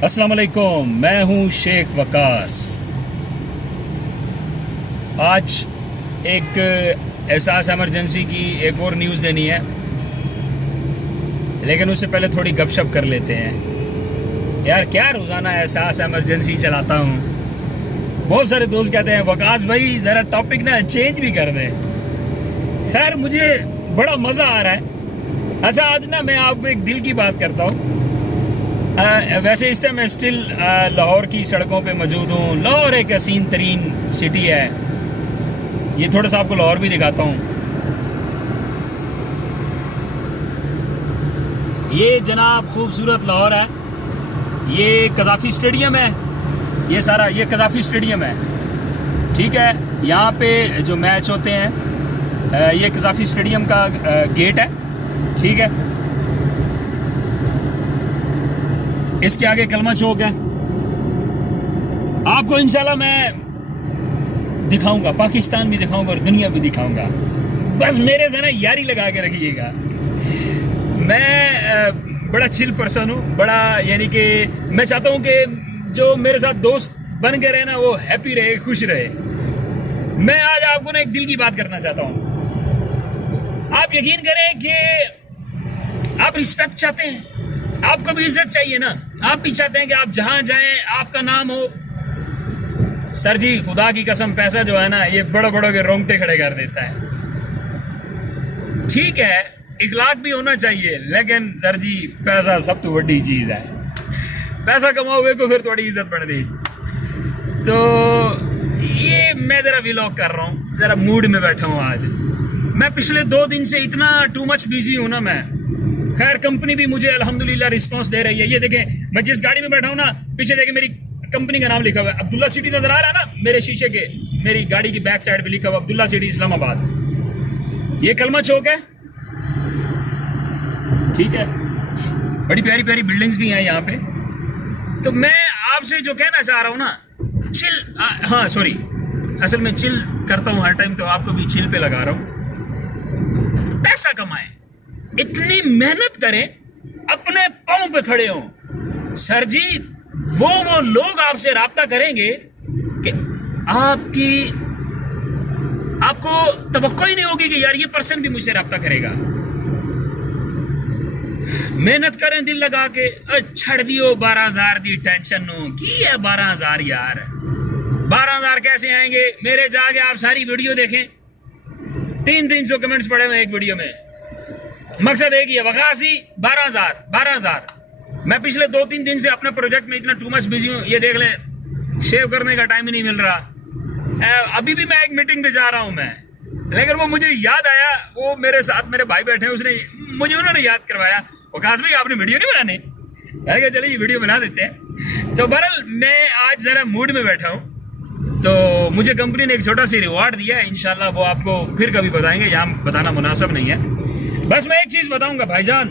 अस्सलाम वालेकुम, मैं हूं शेख वकास। आज एक एहसास एमरजेंसी की एक और न्यूज़ देनी है, लेकिन उससे पहले थोड़ी गपशप कर लेते हैं। यार क्या रोज़ाना एहसास एमरजेंसी चलाता हूं। बहुत सारे दोस्त कहते हैं वकास भाई ज़रा टॉपिक ना चेंज भी कर दें। खैर मुझे बड़ा मज़ा आ रहा है। अच्छा आज ना मैं आपको एक दिल की बात करता हूँ। वैसे इस टाइम मैं स्टिल लाहौर की सड़कों पे मौजूद हूँ। लाहौर एक हसीन तरीन सिटी है। ये थोड़ा सा आपको लाहौर भी दिखाता हूँ। ये जनाब खूबसूरत लाहौर है। ये कज़ाफ़ी स्टेडियम है। ये सारा ये कज़ाफ़ी स्टेडियम है, ठीक है। यहाँ पे जो मैच होते हैं ये कज़ाफ़ी स्टेडियम का गेट है, ठीक है। इसके आगे कलमा चौक है। आपको इंशाल्लाह मैं दिखाऊंगा, पाकिस्तान भी दिखाऊंगा और दुनिया भी दिखाऊंगा। बस मेरे से ना यारी लगा के रखिएगा। मैं बड़ा चिल पर्सन हूँ, बड़ा यानी कि मैं चाहता हूँ कि जो मेरे साथ दोस्त बन के रहे ना वो हैप्पी रहे, खुश रहे। मैं आज आपको ना एक दिल की बात करना चाहता हूँ। आप यकीन करें कि आप रिस्पेक्ट चाहते हैं, आपको भी इज्जत चाहिए ना। आप भी चाहते हैं कि आप जहां जाएं आपका नाम हो। सर जी खुदा की कसम पैसा जो है ना ये बड़े बड़ों के रोंगटे खड़े कर देता है। ठीक है इखलाक भी होना चाहिए, लेकिन सर जी पैसा सब तो बड़ी चीज है। पैसा कमाओगे तो फिर थोड़ी इज्जत बढ़ गई। तो ये मैं जरा व्लॉग कर रहा हूँ, जरा मूड में बैठा हूँ आज। मैं पिछले 2 दिन से इतना टू मच बिजी हूँ ना मैं। खैर कंपनी भी मुझे अल्हम्दुलिल्लाह रिस्पांस दे रही है। ये देखें मैं जिस गाड़ी में बैठा हूँ ना, पीछे देखें मेरी कंपनी का नाम लिखा हुआ है अब्दुल्ला सिटी नजर आ रहा है ना मेरे शीशे के। मेरी गाड़ी की बैक साइड पे लिखा हुआ अब्दुल्ला सिटी इस्लामाबाद। ये कलमा चौक है, ठीक है। बड़ी प्यारी प्यारी बिल्डिंग्स भी हैं यहाँ पे। तो मैं आपसे जो कहना चाह रहा हूँ ना, चिल हाँ सॉरी असल में चिल करता हूँ हर टाइम, तो आपको भी चिल पे लगा रहा हूँ। पैसा कमाएं, इतनी मेहनत करें, अपने पांव पे खड़े हों। सर जी वो लोग आपसे राब्ता करेंगे कि आपको तवक्को ही नहीं होगी कि यार ये पर्सन भी मुझसे राब्ता करेगा। मेहनत करें दिल लगा के। छड़ दियो 12,000 दी टेंशन नो की है 12,000 यार। 12,000 कैसे आएंगे? मेरे जाके आप सारी वीडियो देखें, 300 कमेंट्स पड़े हुए एक वीडियो में। मकसद एक ही है वकासी 12,000। मैं पिछले 2-3 दिन से अपने प्रोजेक्ट में इतना टू मच बिजी हूँ। ये देख लें शेव करने का टाइम ही नहीं मिल रहा। अभी भी मैं एक मीटिंग पे जा रहा हूँ मैं, लेकिन वो मुझे याद आया, वो मेरे साथ मेरे भाई बैठे हैं, उन्होंने याद करवाया वकास भाई आपने वीडियो नहीं बनानी। मैंने कहा चलिए वीडियो बना देते हैं। तो बहरहाल मैं आज जरा मूड में बैठा हूँ, तो मुझे कंपनी ने एक छोटा सी रिवॉर्ड दिया है। इंशाल्लाह वो आपको फिर कभी बताएंगे, यहाँ बताना मुनासिब नहीं है। बस मैं एक चीज बताऊंगा भाईजान,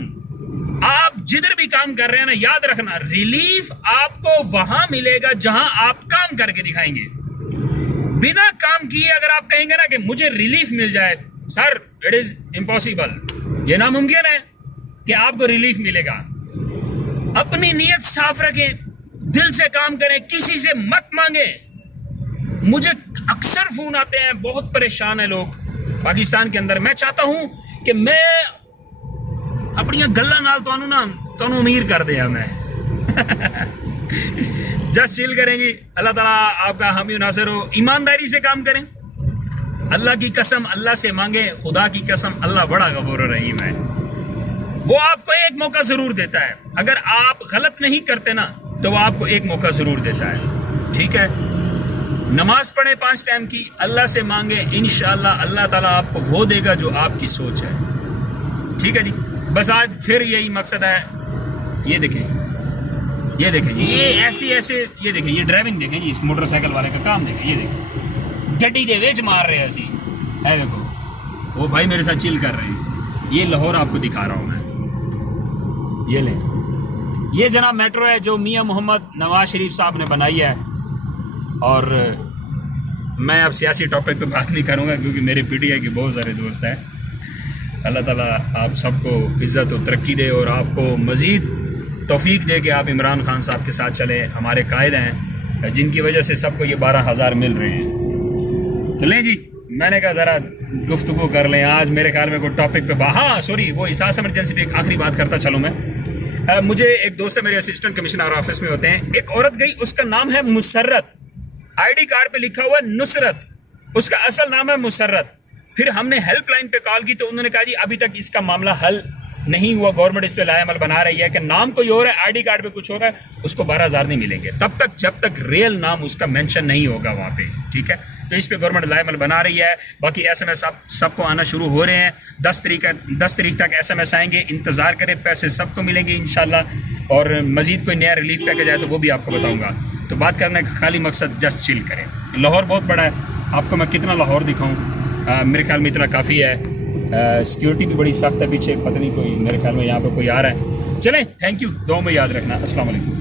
आप जिधर भी काम कर रहे हैं ना, याद रखना रिलीफ आपको वहां मिलेगा जहां आप काम करके दिखाएंगे। बिना काम किए अगर आप कहेंगे ना कि मुझे रिलीफ मिल जाए, सर इट इज इम्पॉसिबल। ये नामुमकिन है कि आपको रिलीफ मिलेगा। अपनी नीयत साफ रखें, दिल से काम करें, किसी से मत मांगे। मुझे अक्सर फोन आते हैं, बहुत परेशान है लोग पाकिस्तान के अंदर। मैं चाहता हूं कि मैं अपनी गल्ला नाल तो अमीर कर दिया मैं। जस्ट चिल करेंगी। अल्लाह ताला आपका हामी नासिर हो। ईमानदारी से काम करें। अल्लाह की कसम अल्लाह से मांगे, खुदा की कसम अल्लाह बड़ा गफूर रहीम है। वो आपको एक मौका जरूर देता है। अगर आप गलत नहीं करते ना तो वो आपको एक मौका जरूर देता है, ठीक है। नमाज पढ़े 5 टाइम की, अल्लाह से मांगे, इंशाअल्लाह अल्लाह ताला आपको वो देगा जो आपकी सोच है, ठीक है जी। बस आज फिर यही मकसद है। ये देखें ये ऐसे ये देखें, ये ड्राइविंग देखें जी, इस मोटरसाइकिल वाले का काम देखें। ये देखें गड्डी के वेच मार रहे हैं ऐसी है, देखो वो भाई मेरे साथ चिल कर रहे हैं। ये लाहौर आपको दिखा रहा हूँ मैं। ये ले, ये जनाब मेट्रो है जो मियाँ मोहम्मद नवाज शरीफ साहब ने बनाई है। और मैं अब सियासी टॉपिक पे बात नहीं करूँगा क्योंकि मेरे पीटीआई के बहुत सारे दोस्त हैं। अल्लाह ताला आप सबको इज़्ज़त और तरक्की दे और आपको मज़ीद तौफीक दे कि आप इमरान खान साहब के साथ चले, हमारे कायद हैं जिनकी वजह से सबको ये 12,000 मिल रहे हैं। तो लें जी, मैंने कहा ज़रा गुफ्तगू कर लें आज। मेरे ख्याल में कोई टॉपिक पे हाँ सॉरी, वो एहसास इमरजेंसी पे एक आखिरी बात करता चलूँ मैं। मुझे एक दोस्त से मेरे असिस्टेंट कमिश्नर ऑफिस में होते हैं, एक औरत गई, उसका नाम है मुसर्रत, आईडी कार्ड पे लिखा हुआ नुसरत, उसका असल नाम है मुसर्रत। फिर हमने हेल्पलाइन पे कॉल की तो उन्होंने कहा जी अभी तक इसका मामला हल नहीं हुआ, गवर्नमेंट इस पे लाएअमल बना रही है कि नाम कोई और है, आईडी कार्ड पे कुछ हो रहा है, उसको 12,000 नहीं मिलेंगे तब तक जब तक रियल नाम उसका मेंशन नहीं होगा वहाँ पे, ठीक है। तो इस पे गवर्नमेंट लाएअमल बना रही है। बाकी SMS आप सबको आना शुरू हो रहे हैं, 10 तारीख तक SMS आएंगे, इंतज़ार करें, पैसे सबको मिलेंगे इंशाल्लाह। और मज़ीद कोई नया रिलीफ पैकेज आए तो वो भी आपको बताऊँगा। तो बात करने का खाली मकसद जस्ट चिल करें। लाहौर बहुत बड़ा है, आपको मैं कितना लाहौर दिखाऊँ, मेरे ख्याल में इतना काफ़ी है। सिक्योरिटी भी बड़ी सख्त है, पीछे पता नहीं कोई, मेरे ख्याल में यहाँ पे कोई आ रहा है। चलें, थैंक यू, दुआ में याद रखना। अस्सलाम वालेकुम।